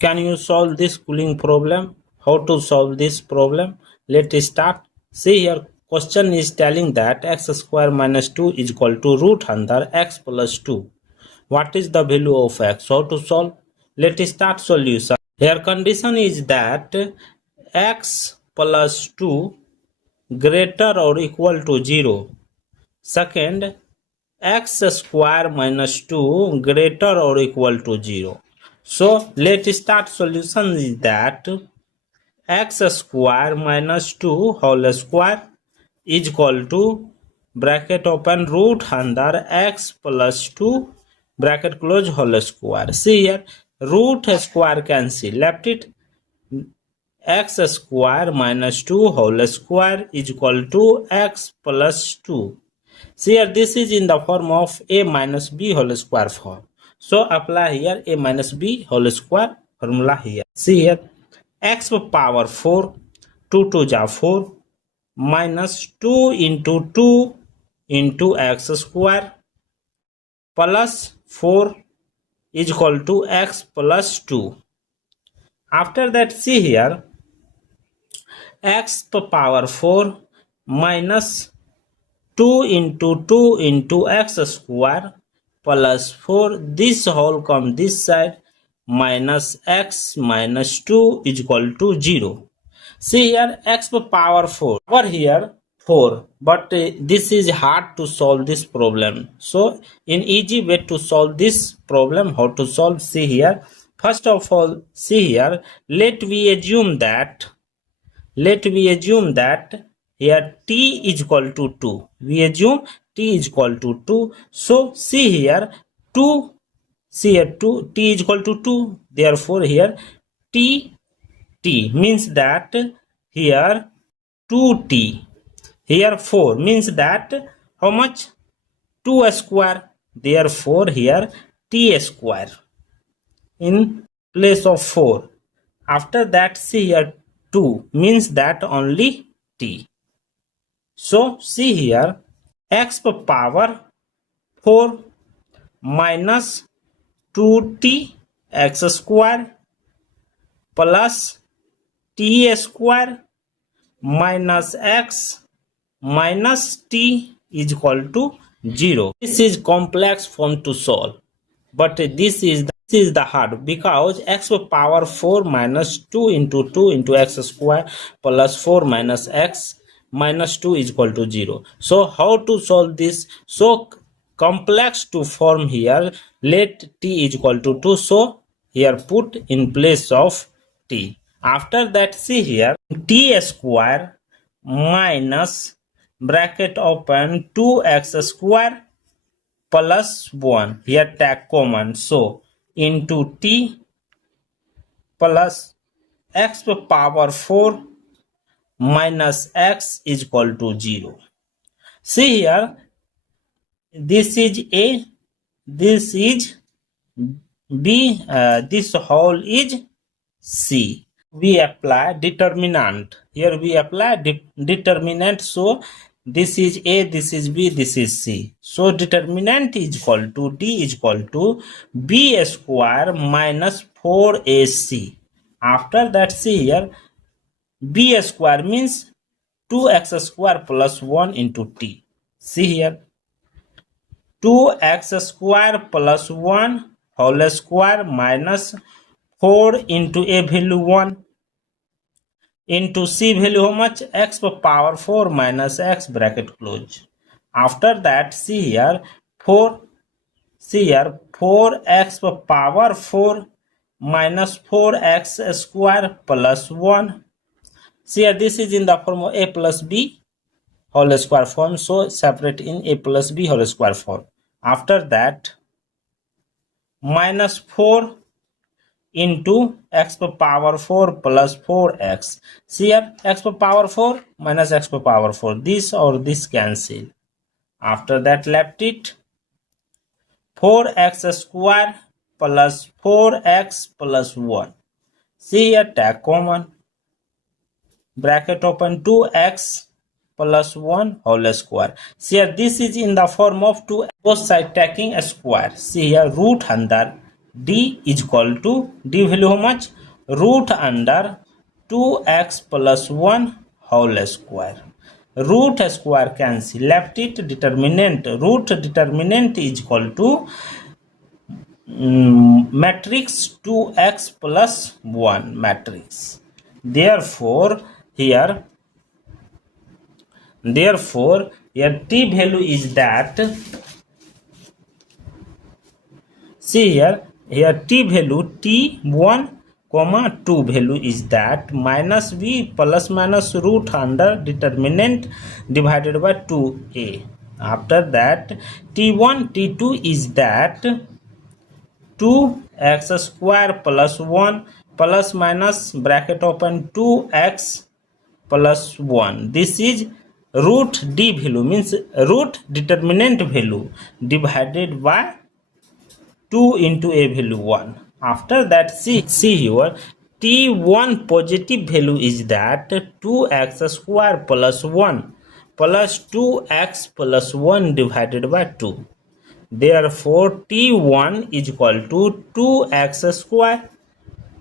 Can you solve this cooling problem? How to solve this problem? Let's start. See here, question is telling that x square minus 2 is equal to root under x plus 2. What is the value of x? How to solve? Let's start solution. Here condition is that x plus 2 greater or equal to 0. Second, x square minus 2 greater or equal to 0. So let's start solution is that x square minus 2 whole square is equal to bracket open root under x plus 2 bracket close whole square. See here, root square cancel, left it, x square minus 2 whole square is equal to x plus 2. See here, this is in the form of a minus b whole square form. So apply here a minus b whole square formula here. See here, x power 4, 2 to the 4, minus 2 into x square plus 4 is equal to x plus 2. After that, see here, x power 4 minus 2 into x square plus 4, this whole come this side, minus x minus 2 is equal to 0. See here, x power 4 over here 4, but this is hard to solve this problem. So in easy way to solve this problem, how to solve? See here, first of all, see here, let we assume that here t is equal to 2. We assume t is equal to 2. So see here, 2, see here, 2, t is equal to 2. Therefore here t means that here 2t. Here 4 means that how much? 2 square. Therefore here t square in place of 4. After that, see here, 2 means that only t. So see here, x power 4 minus 2t x square plus t square minus x minus t is equal to 0. This is complex form to solve, but this is the hard, because x power 4 minus 2 into x square plus 4 minus x minus 2 is equal to 0. So how to solve this? So complex to form here, let t is equal to 2. So here put in place of t. After that, see here, t square minus bracket open 2x square plus 1, here take common, so into t plus x power 4 minus x is equal to 0. See here, this is a, this is b, this whole is c. We apply determinant. Here we apply determinant. So this is a, this is b, this is c. So determinant is equal to d is equal to b square minus 4ac. After that, see here, b square means 2x square plus 1 into t. See here, 2x square plus 1 whole square minus 4 into a value 1 into c value how much? X power 4 minus x bracket close. After that, see here, 4, see here, 4x power 4 minus 4x square plus 1. See here, this is in the form of a plus b whole square form, so separate in a plus b whole square form. After that, minus 4 into x power 4 plus 4x. See here, x power 4 minus x power 4. This or this cancel. After that, left it 4x square plus 4x plus 1. See here, take common. Bracket open 2x plus 1 whole square. See here, this is in the form of 2, both side taking a square. See here, root under d is equal to d value how much? Root under 2x plus 1 whole square. Root square cancel, left it determinant. Root determinant is equal to matrix 2x plus 1 matrix. Therefore here t value is that, see here t value t1 comma 2 value is that minus b plus minus root under determinant divided by 2a. After that t1 t2 is that 2x square plus 1 plus minus bracket open 2x plus 1. This is root d value, means root determinant value divided by 2 into a value 1. After that see here t1 positive value is that 2x square plus 1 plus 2x plus 1 divided by 2. Therefore t1 is equal to 2x square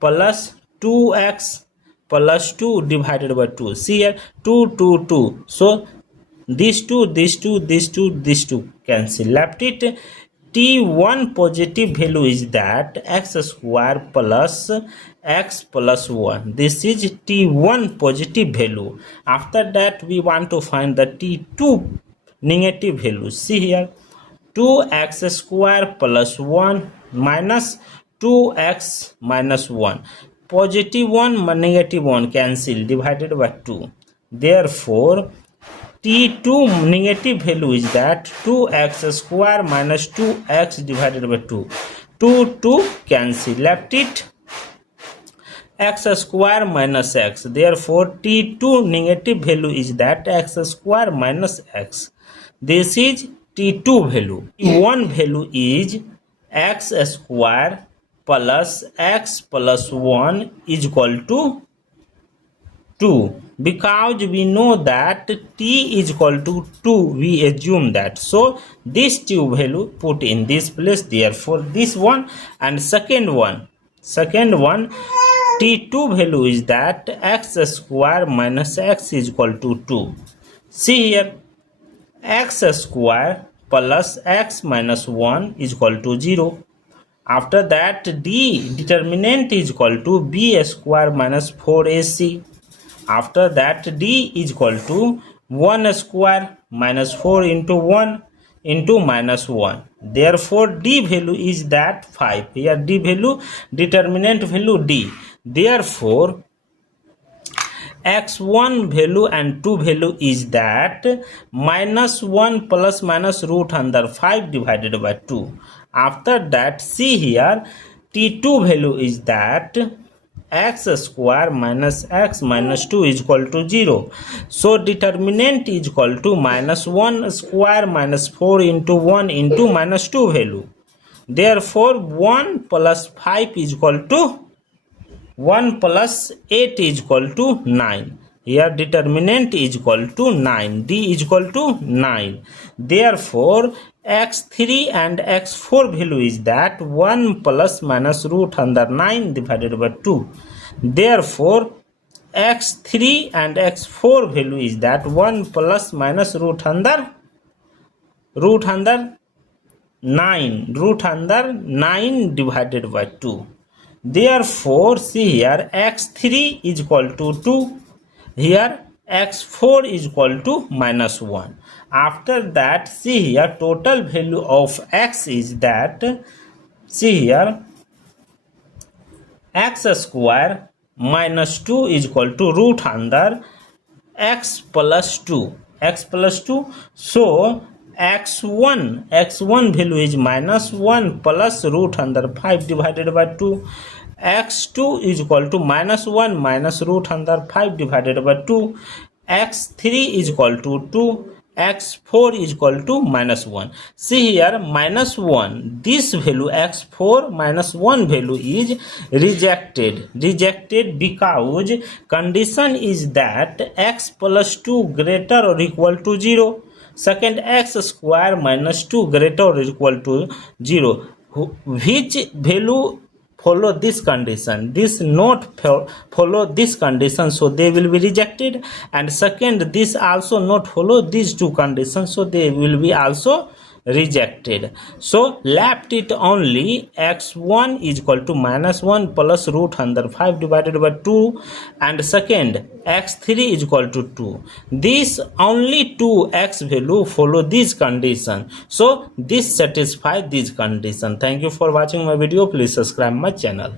plus 2x plus 2 divided by 2. See here 2 2 2. So these two cancel, left it. t1 positive value is that x square plus x plus 1. This is t1 positive value. After that we want to find the t2 negative value. See here 2x square plus 1 minus 2x minus 1. Positive 1 negative 1 cancel, divided by 2. Therefore t2 negative value is that 2x square minus 2x divided by 2. 2 cancel, left it x square minus x. Therefore t2 negative value is that x square minus x. This is t2 value. t1 value is x square plus x plus 1 is equal to 2. Because we know that t is equal to 2, we assume that. So this 2 value put in this place. Therefore this one, and second one t2 value is that x square minus x is equal to 2. See here x square plus x minus 1 is equal to 0. After that d determinant is equal to b square minus 4ac. After that d is equal to 1 square minus 4 into 1 into minus 1. Therefore d value is that 5. Here d value, determinant value d. Therefore x1 value and 2 value is that minus 1 plus minus root under 5 divided by 2. After that see here t2 value is that x square minus x minus 2 is equal to 0. So determinant is equal to minus 1 square minus 4 into 1 into minus 2 value. Therefore 1 plus 5 is equal to 1 plus 8 is equal to 9. Here determinant is equal to 9. D is equal to 9. Therefore x3 and x4 value is that 1 plus minus root under 9 divided by 2. Therefore x3 and x4 value is that 1 plus minus root under 9 divided by 2. Therefore see here x3 is equal to 2. Here x4 is equal to minus 1. After that see here total value of x is that, see here x square minus 2 is equal to root under x plus 2. So x1 value is minus 1 plus root under 5 divided by 2. x2 is equal to minus 1 minus root under 5 divided by 2. x3 is equal to 2. x4 is equal to minus 1. See here minus 1, this value x4 minus 1 value is rejected because condition is that x plus 2 greater or equal to 0. Second, x square minus 2 greater or equal to 0. which value follow this condition, this not follow this condition, so they will be rejected. And second, this also not follow these two conditions, so they will be also rejected. So left it only x1 is equal to -1 plus root under 5 divided by 2, and second x3 is equal to 2. This only 2x value follow this condition, so this satisfy this condition. Thank you for watching my video. Please subscribe my channel.